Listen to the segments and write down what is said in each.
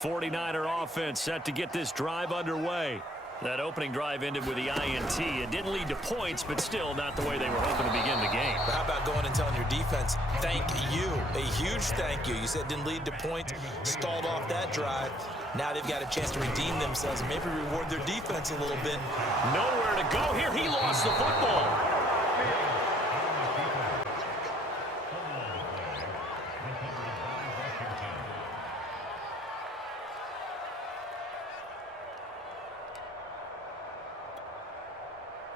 49er offense set to get this drive underway. That opening drive ended with the INT. It didn't lead to points, but still not the way they were hoping to begin the game. But how about going and telling your defense, thank you, a huge thank you. You said it didn't lead to points, stalled off that drive. Now they've got a chance to redeem themselves and maybe reward their defense a little bit. Nowhere to go here. He lost the football.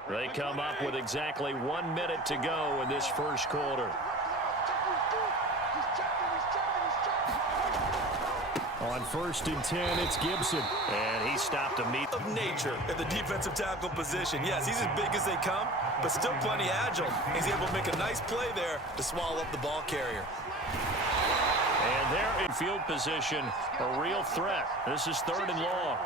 They come up with exactly 1 minute to go in this first quarter. On 1st and 10, it's Gibson. And he stopped a meet of nature at the defensive tackle position. Yes, he's as big as they come, but still plenty agile. He's able to make a nice play there to swallow up the ball carrier. And they're in field position, a real threat. This is 3rd and long.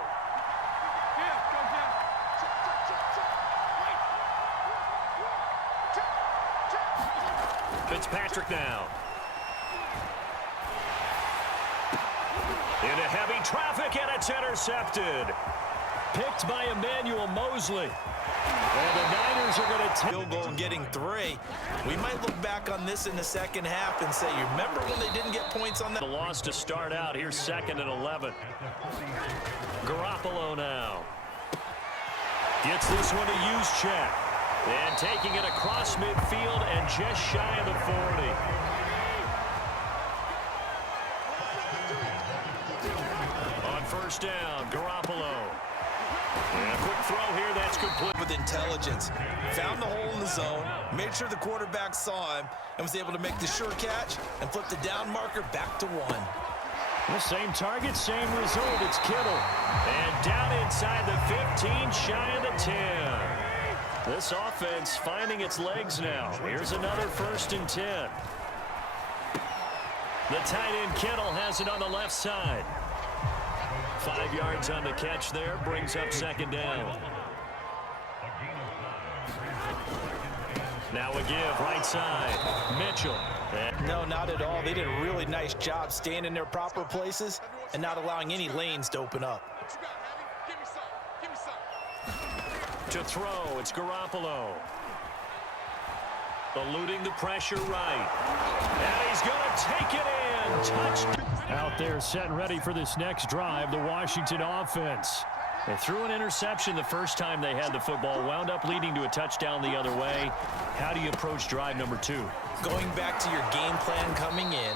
Fitzpatrick now. Into heavy traffic, and it's intercepted. Picked by Emmanuel Mosley. And the Niners are going to take field goal and getting 3. We might look back on this in the second half and say, you remember when they didn't get points on that? The loss to start out. Here's 2nd and 11. Garoppolo now. Gets this one to use check. And taking it across midfield and just shy of the 40. On 1st down, Garoppolo. And a quick throw here, that's complete. With intelligence, found the hole in the zone, made sure the quarterback saw him, and was able to make the sure catch and flip the down marker back to 1. The same target, same result. It's Kittle. And down inside the 15, shy of the 10. This offense finding its legs now. Here's another 1st and 10. The tight end Kittle has it on the left side. 5 yards on the catch there, brings up 2nd down. Now a give, right side, Mitchell. No, not at all. They did a really nice job staying in their proper places and not allowing any lanes to open up. To throw, it's Garoppolo. Eluding the pressure right. And he's going to take it in. Touchdown. Out there set and ready for this next drive, the Washington offense. They threw an interception the first time they had the football, wound up leading to a touchdown the other way. How do you approach drive number 2? Going back to your game plan coming in.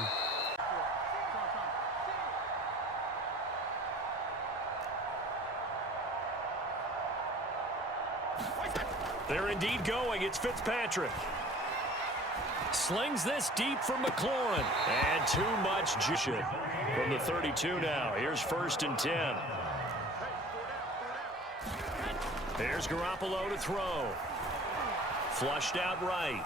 They're indeed going. It's Fitzpatrick. Slings this deep from McLaurin. And too much juice from the 32 now. Here's 1st and 10. There's Garoppolo to throw. Flushed out right.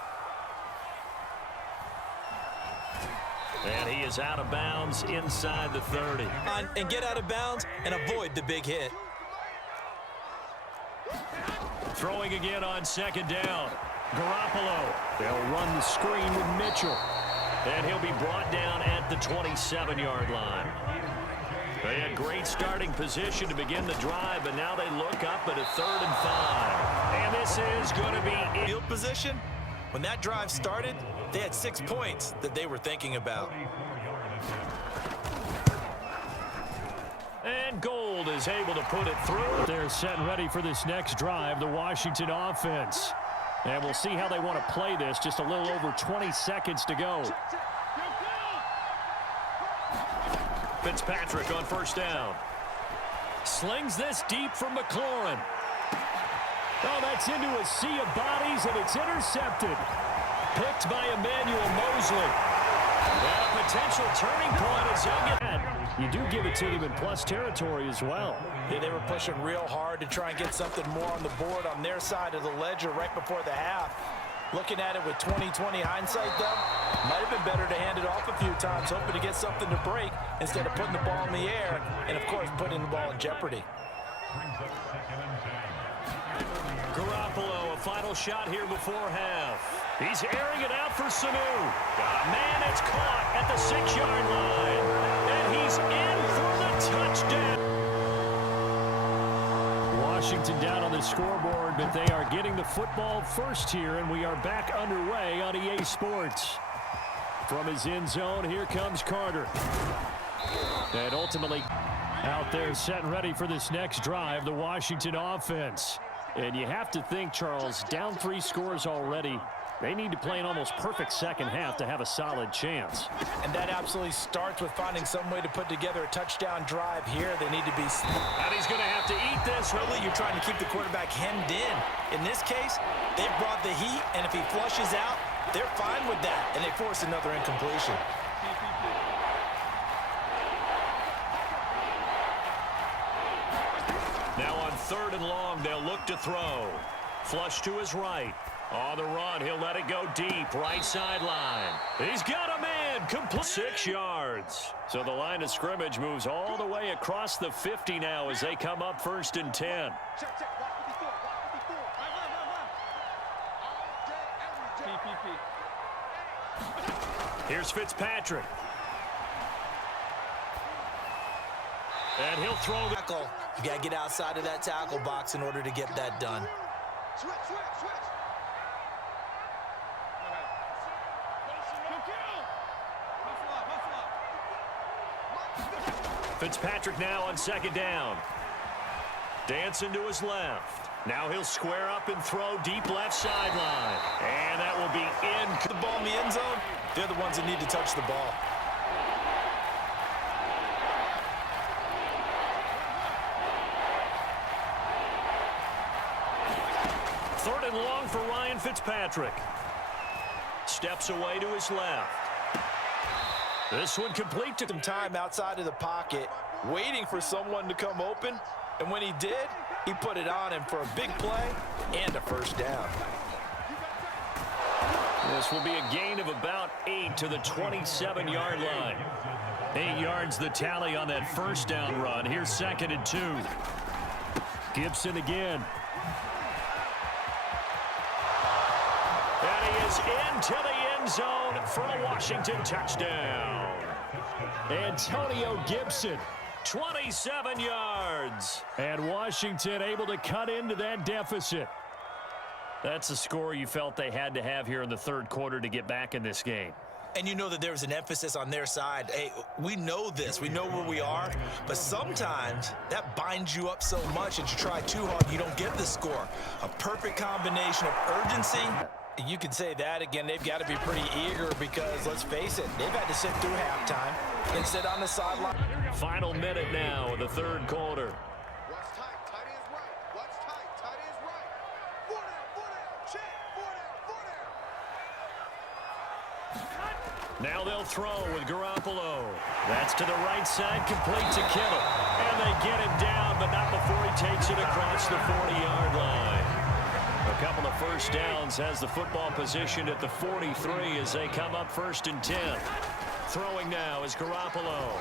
And he is out of bounds inside the 30. And get out of bounds and avoid the big hit. Throwing again on 2nd down. Garoppolo. They'll run the screen with Mitchell. And he'll be brought down at the 27-yard line. They had great starting position to begin the drive, but now they look up at a 3rd and 5. And this is going to be field position. When that drive started, they had 6 points that they were thinking about. And Gold is able to put it through. They're set and ready for this next drive, the Washington offense. And we'll see how they want to play this. Just a little over 20 seconds to go. Fitzpatrick on 1st down. Slings this deep from McLaurin. Oh, that's into a sea of bodies, and it's intercepted. Picked by Emmanuel Mosley. And a potential turning point as he'll get that. You do give it to them in plus territory as well. Yeah, they were pushing real hard to try and get something more on the board on their side of the ledger right before the half. Looking at it with 20/20 hindsight, though, might have been better to hand it off a few times, hoping to get something to break instead of putting the ball in the air and, of course, putting the ball in jeopardy. Garoppolo, a final shot here before half. He's airing it out for Sanu. Man, it's caught at the 6-yard line. And he's in for the touchdown. touchdown. Washington down on the scoreboard, but they are getting the football first here, and we are back underway on EA Sports. From his end zone, here comes Carter. And ultimately out there set and ready for this next drive, the Washington offense. And you have to think, Charles, down 3 scores already. They need to play an almost perfect second half to have a solid chance. And that absolutely starts with finding some way to put together a touchdown drive here. They need to be... And he's going to have to eat this. Really, you're trying to keep the quarterback hemmed in. In this case, they've brought the heat, and if he flushes out, they're fine with that, and they force another incompletion. Now on 3rd and long, they'll look to throw. Flush to his right. On the run, he'll let it go deep, right sideline. He's got a man, complete 6 yards. So the line of scrimmage moves all the way across the 50 now as they come up 1st and 10. Here's Fitzpatrick. And he'll throw the tackle. You got to get outside of that tackle box in order to get that done. Switch. Fitzpatrick now on 2nd down. Dancing to his left. Now he'll square up and throw deep left sideline. And that will be in. The ball in the end zone, they're the ones that need to touch the ball. Third and long for Ryan Fitzpatrick. Steps away to his left. This one complete to some time outside of the pocket, waiting for someone to come open. And when he did, he put it on him for a big play and a 1st down. This will be a gain of about 8 to the 27-yard line. 8 yards the tally on that 1st down run. Here's 2nd and 2. Gibson again. And he is into the end zone for a Washington touchdown. Antonio Gibson, 27 yards. And Washington able to cut into that deficit. That's a score you felt they had to have here in the 3rd quarter to get back in this game. And you know that there was an emphasis on their side. Hey, we know this. We know where we are. But sometimes that binds you up so much that you try too hard, you don't get the score. A perfect combination of urgency. You can say that again. They've got to be pretty eager because, let's face it, they've had to sit through halftime and sit on the sideline. Final minute now of the 3rd quarter. What's tight? Tight is right. What's tight? Tight is right. 4 down. Check. 4 down. Now they'll throw with Garoppolo. That's to the right side, complete to Kittle. And they get him down, but not before he takes it across the 40-yard line. A couple of 1st downs has the football position at the 43 as they come up 1st and 10. Throwing now is Garoppolo.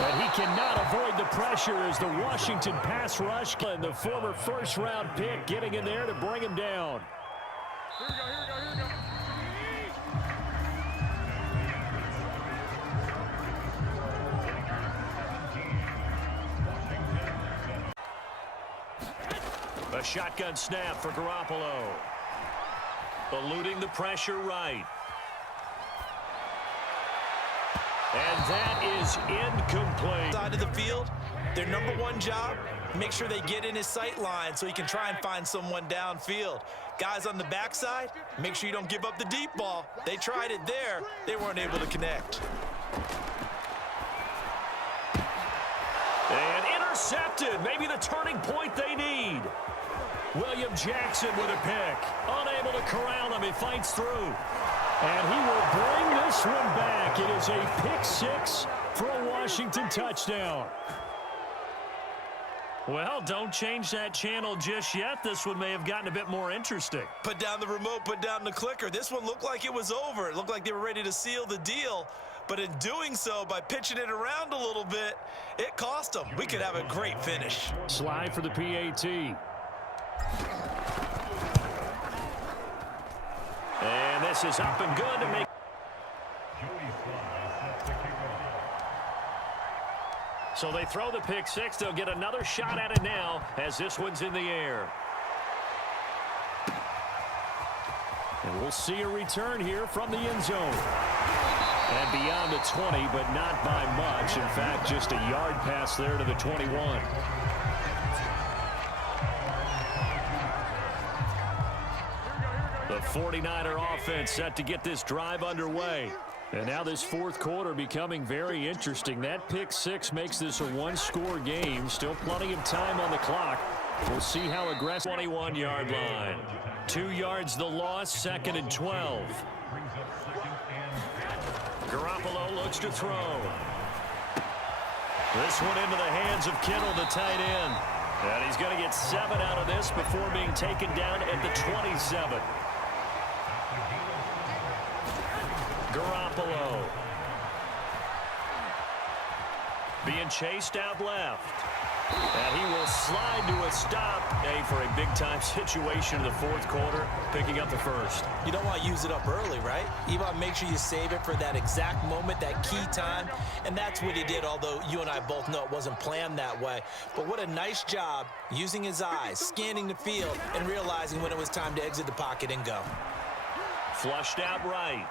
And he cannot avoid the pressure as the Washington pass rush. And the former 1st-round pick getting in there to bring him down. Here we go. A shotgun snap for Garoppolo. Eluding the pressure right. And that is incomplete. Side of the field, their #1 job, make sure they get in his sight line so he can try and find someone downfield. Guys on the backside, make sure you don't give up the deep ball. They tried it there. They weren't able to connect. And intercepted. Maybe the turning point they need. William Jackson with a pick. Unable to corral him. He fights through. And he will bring this one back. It is a pick 6 for a Washington touchdown. Well, don't change that channel just yet. This one may have gotten a bit more interesting. Put down the remote, put down the clicker. This one looked like it was over. It looked like they were ready to seal the deal. But in doing so, by pitching it around a little bit, it cost them. We could have a great finish. Slide for the PAT. And this is up and good to make. So they throw the pick six. They'll get another shot at it now as this one's in the air. And we'll see a return here from the end zone. And beyond the 20, but not by much. In fact, just a yard pass there to the 21. The 49er offense set to get this drive underway. And now this fourth quarter becoming very interesting. That pick six makes this a one-score game. Still plenty of time on the clock. We'll see how aggressive. 21-yard line. 2 yards the loss, 2nd and 12. Garoppolo looks to throw. This one into the hands of Kittle, the tight end. And he's going to get 7 out of this before being taken down at the 27. Garoppolo being chased out left. And he will slide to a stop. For a big-time situation in the fourth quarter, picking up the first. You don't want to use it up early, right? You want to make sure you save it for that exact moment, that key time. And that's what he did, although you and I both know it wasn't planned that way. But what a nice job using his eyes, scanning the field, and realizing when it was time to exit the pocket and go. Flushed out right.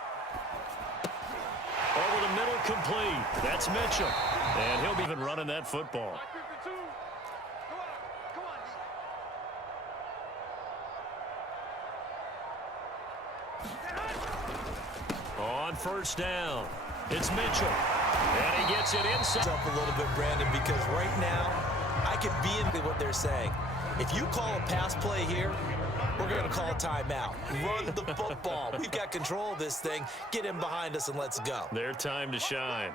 Over the middle, complete. That's Mitchell. And he'll be even running that football. On first down, it's Mitchell. And he gets it inside. Up a little bit, Brandon, because right now I can be in what they're saying. If you call a pass play here, we're going to call a timeout. Run the football. We've got control of this thing. Get him behind us and let's go. Their time to shine.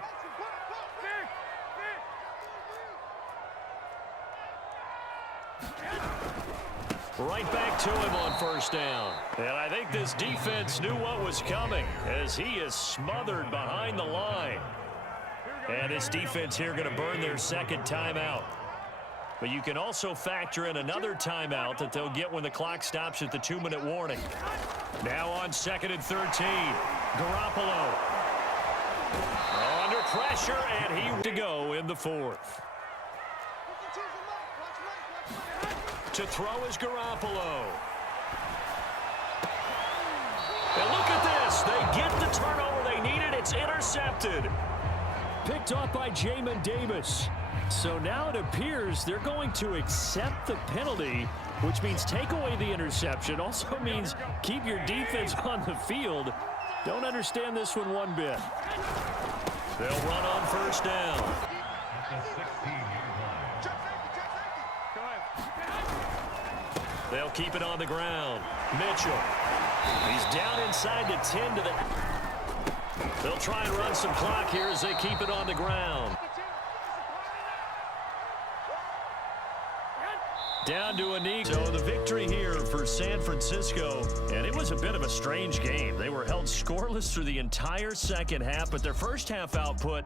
Right back to him on first down. And I think this defense knew what was coming as he is smothered behind the line. And this defense here going to burn their second timeout. But you can also factor in another timeout that they'll get when the clock stops at the 2-minute warning. Now on 2nd and 13. Garoppolo. Under pressure, and he to go in the fourth. To throw is Garoppolo. And look at this. They get the turnover they needed. It's intercepted. Picked off by Jamin Davis. So now it appears they're going to accept the penalty, which means take away the interception. Also means keep your defense on the field. Don't understand this one bit. They'll run on first down. They'll keep it on the ground. Mitchell. He's down inside the 10 to the... They'll try and run some clock here as they keep it on the ground. Down to a knee. So the victory here for San Francisco, and it was a bit of a strange game. They were held scoreless through the entire second half, but their first half output